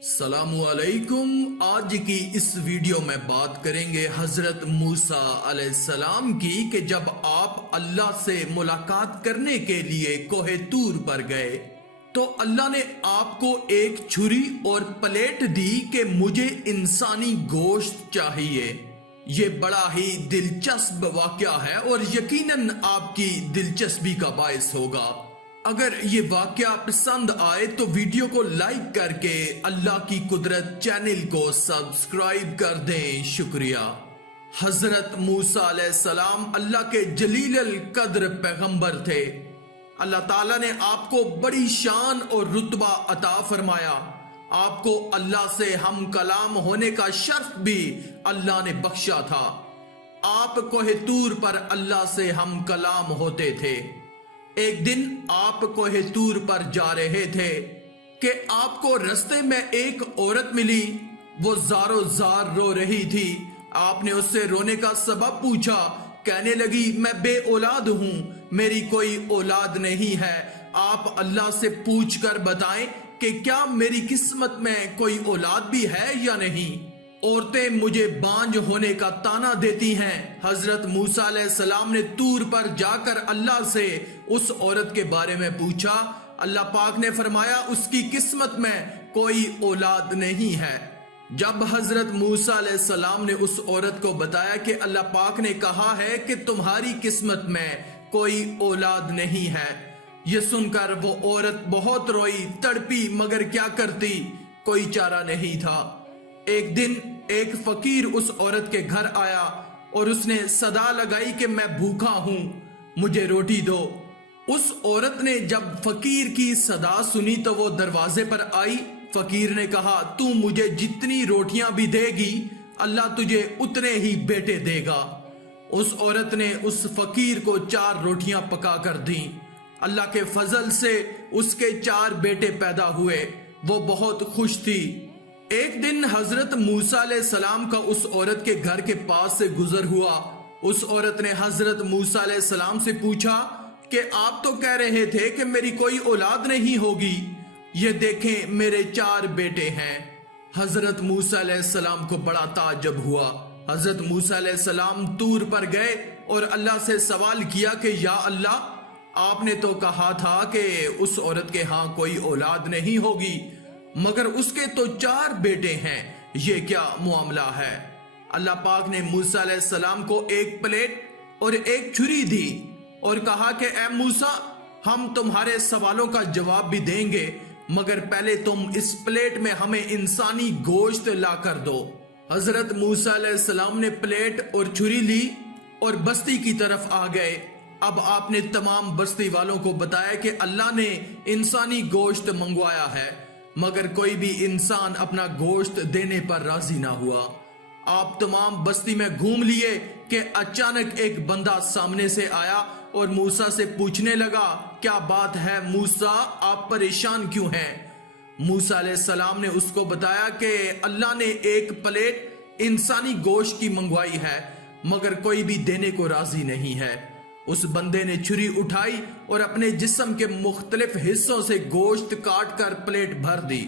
السلام علیکم۔ آج کی اس ویڈیو میں بات کریں گے حضرت موسیٰ علیہ السلام کی کہ جب آپ اللہ سے ملاقات کرنے کے لیے کوہ طور پر گئے تو اللہ نے آپ کو ایک چھری اور پلیٹ دی کہ مجھے انسانی گوشت چاہیے۔ یہ بڑا ہی دلچسپ واقعہ ہے اور یقیناً آپ کی دلچسپی کا باعث ہوگا۔ اگر یہ واقعہ پسند آئے تو ویڈیو کو لائک کر کے اللہ کی قدرت چینل کو سبسکرائب کر دیں، شکریہ۔ حضرت موسیٰ علیہ السلام اللہ کے جلیل القدر پیغمبر تھے۔ اللہ تعالیٰ نے آپ کو بڑی شان اور رتبہ عطا فرمایا۔ آپ کو اللہ سے ہم کلام ہونے کا شرف بھی اللہ نے بخشا تھا۔ آپ کوہ طور پر اللہ سے ہم کلام ہوتے تھے۔ ایک دن آپ کوہ طور پر جا رہے تھے کہ آپ کو رستے میں ایک عورت ملی۔ وہ زارو زار رو رہی تھی۔ آپ نے اس سے رونے کا سبب پوچھا۔ کہنے لگی، میں بے اولاد ہوں، میری کوئی اولاد نہیں ہے۔ آپ اللہ سے پوچھ کر بتائیں کہ کیا میری قسمت میں کوئی اولاد بھی ہے یا نہیں۔ عورتیں مجھے بانجھ ہونے کا طعنہ دیتی ہیں۔ حضرت موسیٰ علیہ السلام نے طور پر جا کر اللہ سے اس عورت کے بارے میں پوچھا۔ اللہ پاک نے فرمایا اس کی قسمت میں کوئی اولاد نہیں ہے۔ جب حضرت موسیٰ علیہ السلام نے اس عورت کو بتایا کہ اللہ پاک نے کہا ہے کہ تمہاری قسمت میں کوئی اولاد نہیں ہے، یہ سن کر وہ عورت بہت روئی، تڑپی، مگر کیا کرتی، کوئی چارہ نہیں تھا۔ ایک دن ایک فقیر اس عورت کے گھر آیا اور اس نے صدا لگائی کہ میں بھوکا ہوں، مجھے روٹی دو۔ اس عورت نے جب فقیر کی صدا سنی تو وہ دروازے پر آئی۔ فقیر نے کہا، تو مجھے جتنی روٹیاں بھی دے گی اللہ تجھے اتنے ہی بیٹے دے گا۔ اس عورت نے اس فقیر کو 4 روٹیاں پکا کر دیں۔ اللہ کے فضل سے اس کے 4 بیٹے پیدا ہوئے۔ وہ بہت خوش تھی۔ ایک دن حضرت موسیٰ علیہ السلام کا اس عورت کے گھر کے پاس سے گزر ہوا۔ اس عورت نے حضرت موسیٰ علیہ السلام سے پوچھا کہ آپ تو کہہ رہے تھے کہ میری کوئی اولاد نہیں ہوگی، یہ دیکھیں میرے 4 بیٹے ہیں۔ حضرت موسیٰ علیہ السلام کو بڑا تعجب ہوا۔ حضرت موسیٰ علیہ السلام طور پر گئے اور اللہ سے سوال کیا کہ یا اللہ، آپ نے تو کہا تھا کہ اس عورت کے ہاں کوئی اولاد نہیں ہوگی، مگر اس کے تو 4 بیٹے ہیں، یہ کیا معاملہ ہے؟ اللہ پاک نے موسیٰ علیہ السلام کو ایک پلیٹ اور ایک چھری دی اور کہا کہ اے موسیٰ، ہم تمہارے سوالوں کا جواب بھی دیں گے، مگر پہلے تم اس پلیٹ میں ہمیں انسانی گوشت لا کر دو۔ حضرت موسیٰ علیہ السلام نے پلیٹ اور چھری لی اور بستی کی طرف آ گئے۔ اب آپ نے تمام بستی والوں کو بتایا کہ اللہ نے انسانی گوشت منگوایا ہے، مگر کوئی بھی انسان اپنا گوشت دینے پر راضی نہ ہوا۔ آپ تمام بستی میں گھوم لیے کہ اچانک ایک بندہ سامنے سے آیا اور موسیٰ سے پوچھنے لگا، کیا بات ہے موسیٰ، آپ پریشان کیوں ہیں؟ موسیٰ علیہ السلام نے اس کو بتایا کہ اللہ نے ایک پلیٹ انسانی گوشت کی منگوائی ہے، مگر کوئی بھی دینے کو راضی نہیں ہے۔ اس بندے نے چھری اٹھائی اور اپنے جسم کے مختلف حصوں سے گوشت کاٹ کر پلیٹ بھر دی۔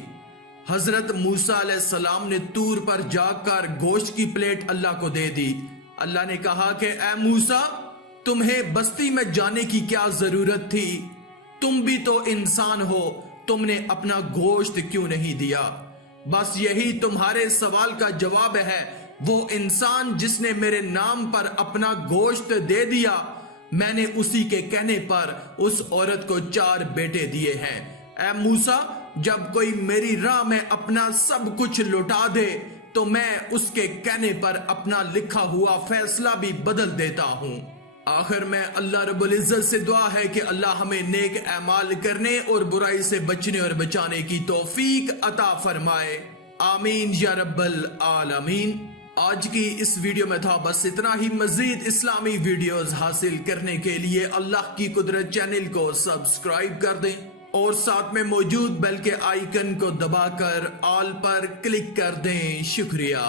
حضرت موسیٰ علیہ السلام نے طور پر جا کر گوشت کی پلیٹ اللہ کو دے دی۔ اللہ نے کہا کہ اے موسیٰ، تمہیں بستی میں جانے کی کیا ضرورت تھی؟ تم بھی تو انسان ہو، تم نے اپنا گوشت کیوں نہیں دیا؟ بس یہی تمہارے سوال کا جواب ہے۔ وہ انسان جس نے میرے نام پر اپنا گوشت دے دیا، میں نے اسی کے کہنے پر اس عورت کو 4 بیٹے دیے ہیں۔ اے موسیٰ، جب کوئی میری راہ میں اپنا سب کچھ لوٹا دے تو میں اس کے کہنے پر اپنا لکھا ہوا فیصلہ بھی بدل دیتا ہوں۔ آخر میں اللہ رب العزت سے دعا ہے کہ اللہ ہمیں نیک اعمال کرنے اور برائی سے بچنے اور بچانے کی توفیق عطا فرمائے، آمین یا رب العالمین۔ آج کی اس ویڈیو میں تھا بس اتنا ہی۔ مزید اسلامی ویڈیوز حاصل کرنے کے لیے اللہ کی قدرت چینل کو سبسکرائب کر دیں اور ساتھ میں موجود بیل کے آئیکن کو دبا کر آل پر کلک کر دیں، شکریہ۔